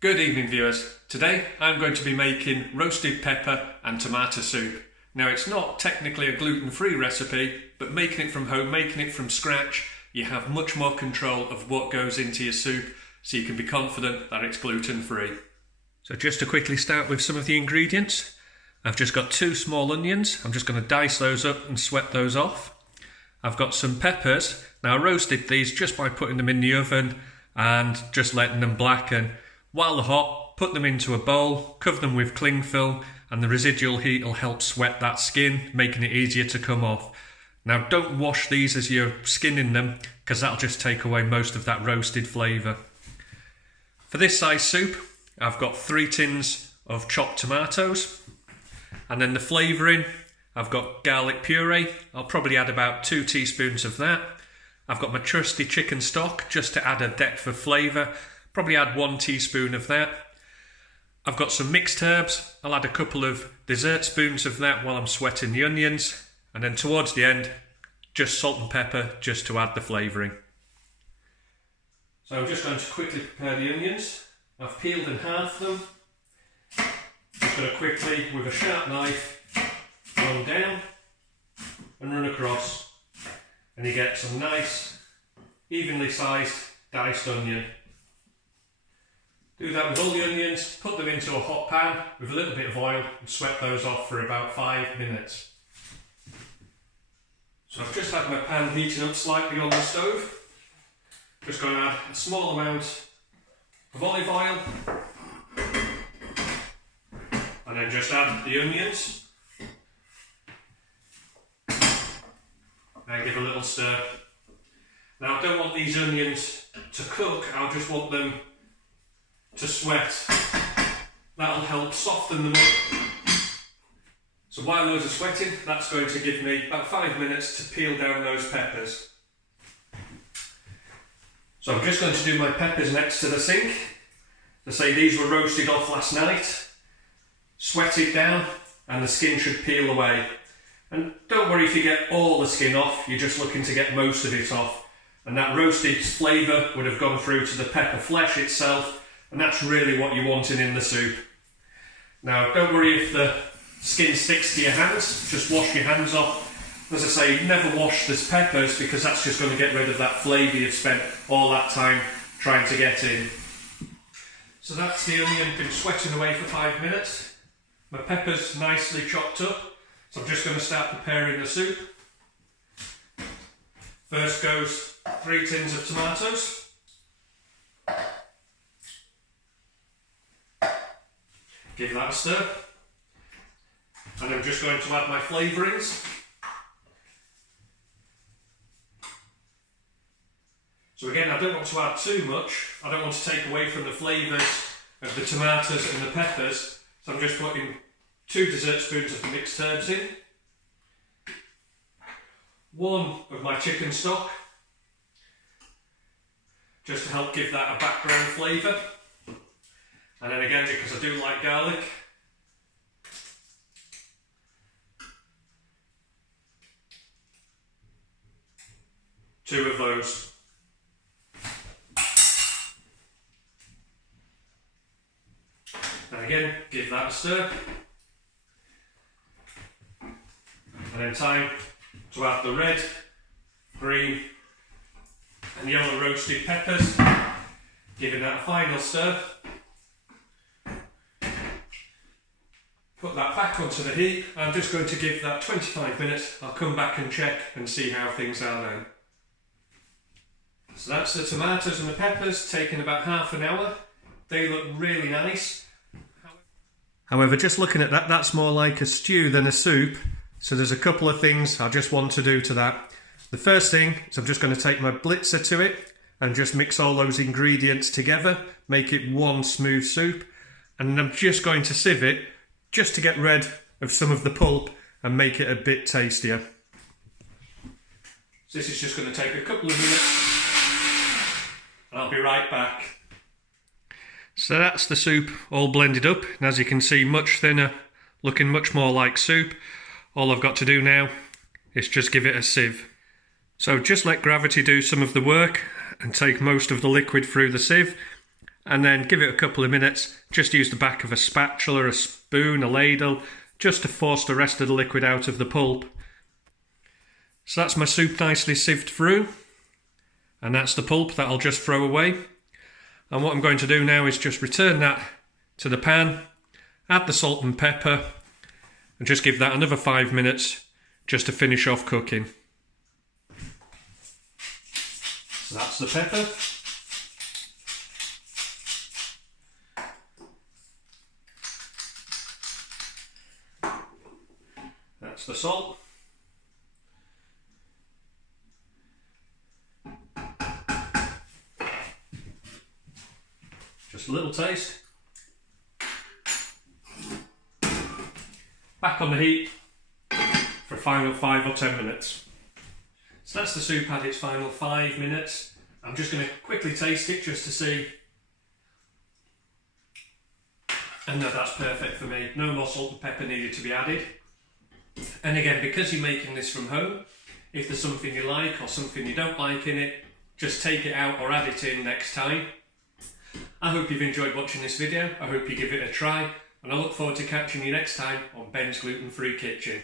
Good evening viewers. Today I'm going to be making roasted pepper and tomato soup. Now it's not technically a gluten-free recipe, but making it from home, making it from scratch, you have much more control of what goes into your soup, so you can be confident that it's gluten-free. So just to quickly start with some of the ingredients, I've just got 2 small onions. I'm just going to dice those up and sweat those off. I've got some peppers. Now I roasted these just by putting them in the oven and just letting them blacken. While they're hot, put them into a bowl, cover them with cling film, and the residual heat will help sweat that skin, making it easier to come off. Now don't wash these as you're skinning them, because that'll just take away most of that roasted flavour. For this size soup, I've got 3 tins of chopped tomatoes, and then the flavouring, I've got garlic puree. I'll probably add about 2 teaspoons of that. I've got my trusty chicken stock, just to add a depth of flavour. Probably add 1 teaspoon of that. I've got some mixed herbs. I'll add a couple of dessert spoons of that while I'm sweating the onions. And then towards the end, just salt and pepper just to add the flavouring. So I'm just going to quickly prepare the onions. I've peeled and halved them. Just going to quickly, with a sharp knife, run down and run across. And you get some nice, evenly sized diced onion. Do that with all the onions, put them into a hot pan with a little bit of oil and sweat those off for about 5 minutes. So I've just had my pan heating up slightly on the stove. Just going to add a small amount of olive oil and then just add the onions and give a little stir. Now I don't want these onions to cook, I just want them to sweat. That'll help soften them up. So while those are sweating, that's going to give me about 5 minutes to peel down those peppers. So I'm just going to do my peppers next to the sink. As I say, these were roasted off last night, sweated down, and the skin should peel away. And don't worry if you get all the skin off, you're just looking to get most of it off. And that roasted flavour would have gone through to the pepper flesh itself, and that's really what you're wanting in the soup. Now don't worry if the skin sticks to your hands, just wash your hands off. As I say, never wash the peppers because that's just going to get rid of that flavour you've spent all that time trying to get in. So that's the onion been sweating away for 5 minutes. My pepper's nicely chopped up, so I'm just going to start preparing the soup. First goes 3 tins of tomatoes. Give that a stir, and I'm just going to add my flavourings. So again, I don't want to add too much, I don't want to take away from the flavours of the tomatoes and the peppers, so I'm just putting 2 dessert spoons of mixed herbs in, 1 of my chicken stock, just to help give that a background flavour. And then again, because I do like garlic, two of those. And again, give that a stir. And then time to add the red, green and yellow roasted peppers, giving that a final stir. Put that back onto the heat. I'm just going to give that 25 minutes. I'll come back and check and see how things are then. So that's the tomatoes and the peppers, taking about half an hour. They look really nice. However, just looking at that, that's more like a stew than a soup. So there's a couple of things I just want to do to that. The first thing is I'm just going to take my blitzer to it and just mix all those ingredients together, make it one smooth soup. And I'm just going to sieve it just to get rid of some of the pulp and make it a bit tastier. So this is just going to take a couple of minutes and I'll be right back. So that's the soup all blended up, and as you can see, much thinner, looking much more like soup. All I've got to do now is just give it a sieve. So just let gravity do some of the work and take most of the liquid through the sieve. and then give it a couple of minutes. Just use the back of a spatula, a spoon, a ladle, just to force the rest of the liquid out of the pulp. So that's my soup nicely sieved through, and that's the pulp that I'll just throw away. And what I'm going to do now is just return that to the pan, add the salt and pepper, and just give that another 5 minutes just to finish off cooking. So that's the pepper. That's the salt. Just a little taste. Back on the heat for a final 5 or 10 minutes. So that's the soup had its final 5 minutes. I'm just going to quickly taste it just to see. And no, that's perfect for me. No more salt and pepper needed to be added. And again, because you're making this from home, if there's something you like or something you don't like in it, just take it out or add it in next time. I hope you've enjoyed watching this video. I hope you give it a try, and I look forward to catching you next time on Ben's Gluten Free Kitchen.